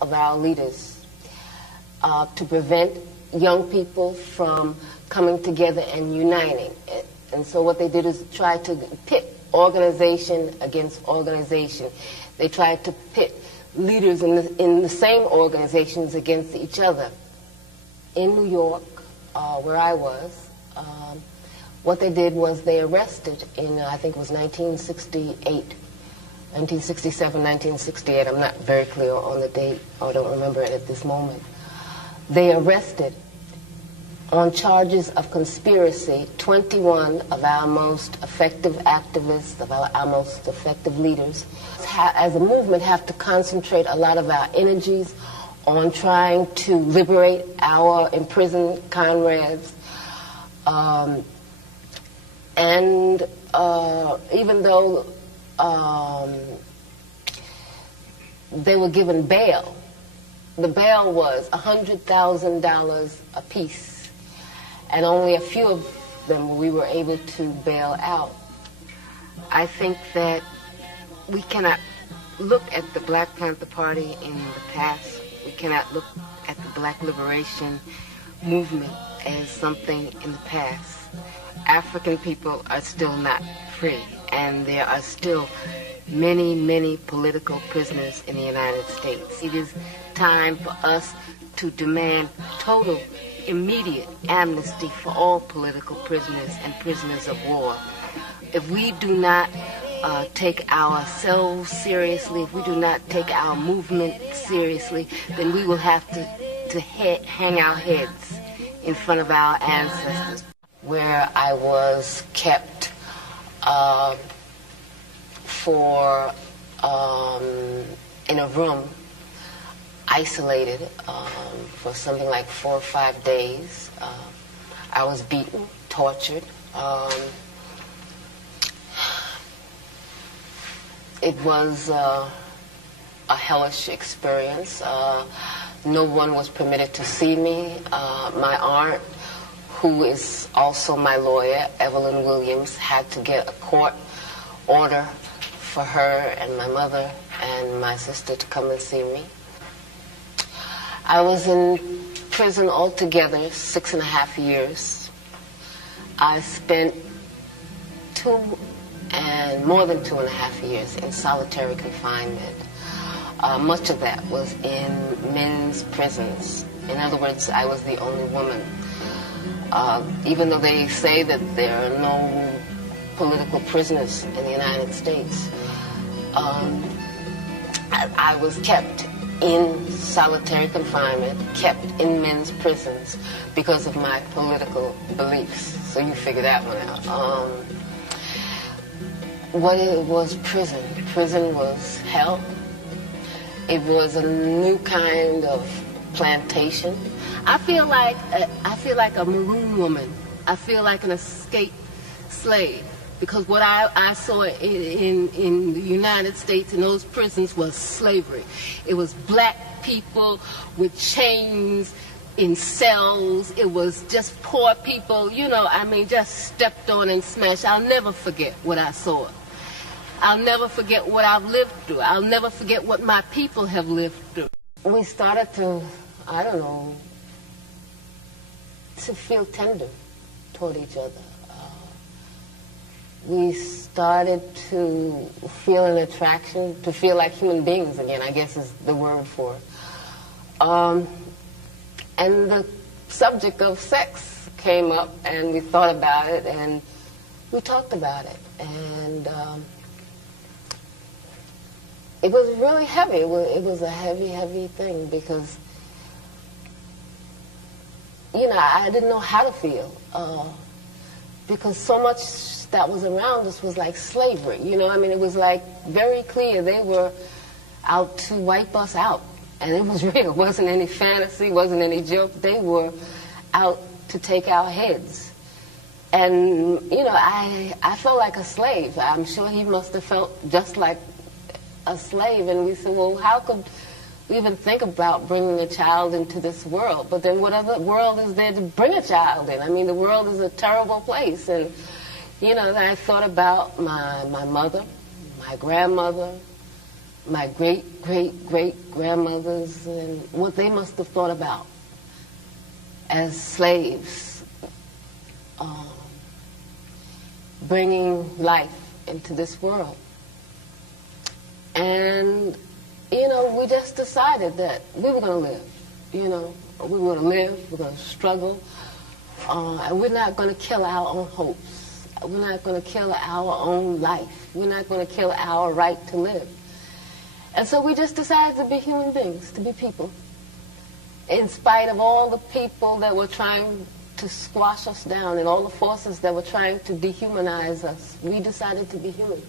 of our leaders to prevent young people from coming together and uniting. And so what they did is try to pit organization against organization. They tried to pit leaders in the same organizations against each other. In New York, where I was, what they did was they arrested in, I think it was 1968, 1967, 1968, I'm not very clear on the date, I don't remember it at this moment. They arrested, on charges of conspiracy, 21 of our most effective activists, of our most effective leaders. As a movement, have to concentrate a lot of our energies on trying to liberate our imprisoned comrades. Even though they were given bail, the bail was $100,000 apiece. And only a few of them we were able to bail out. I think that we cannot look at the Black Panther Party in the past. We cannot look at the Black Liberation Movement as something in the past. African people are still not free, and there are still many, many political prisoners in the United States. It is time for us to demand total immediate amnesty for all political prisoners and prisoners of war. If we do not take ourselves seriously, if we do not take our movement seriously, then we will have to hang our heads in front of our ancestors. Where I was kept in a room, isolated for something like 4 or 5 days. I was beaten, tortured. It was a hellish experience. No one was permitted to see me. My aunt, who is also my lawyer, Evelyn Williams, had to get a court order for her and my mother and my sister to come and see me. I was in prison altogether 6.5 years. I spent more than 2.5 years in solitary confinement. Much of that was in men's prisons. In other words, I was the only woman. Even though they say that there are no political prisoners in the United States, I was kept in solitary confinement, kept in men's prisons because of my political beliefs. So you figure that one out. What it was prison. Prison was hell. It was a new kind of plantation. I feel like a maroon woman. I feel like an escaped slave, because what I saw in the United States in those prisons was slavery. It was black people with chains in cells. It was just poor people, just stepped on and smashed. I'll never forget what I saw. I'll never forget what I've lived through. I'll never forget what my people have lived through. We started to, to feel tender toward each other. We started to feel an attraction, to feel like human beings again, I guess is the word for it. And the subject of sex came up, and we thought about it, and we talked about it. And it was really heavy. It was a heavy, heavy thing because, I didn't know how to feel. Because so much that was around us was like slavery. It was like very clear they were out to wipe us out. And it was real. It wasn't any fantasy, wasn't any joke. They were out to take our heads. And, I felt like a slave. I'm sure he must have felt just like a slave. And we said, well, how could we even think about bringing a child into this world? But then what other world is there to bring a child in? The world is a terrible place. And, I thought about my mother, my grandmother, my great-great-great-grandmothers and what they must have thought about as slaves, bringing life into this world. And, you know, we just decided that we were going to live, you know. We were going to live, we're going to struggle, and we're not going to kill our own hopes. We're not going to kill our own life. We're not going to kill our right to live. And so we just decided to be human beings, to be people. In spite of all the people that were trying to squash us down and all the forces that were trying to dehumanize us, we decided to be human.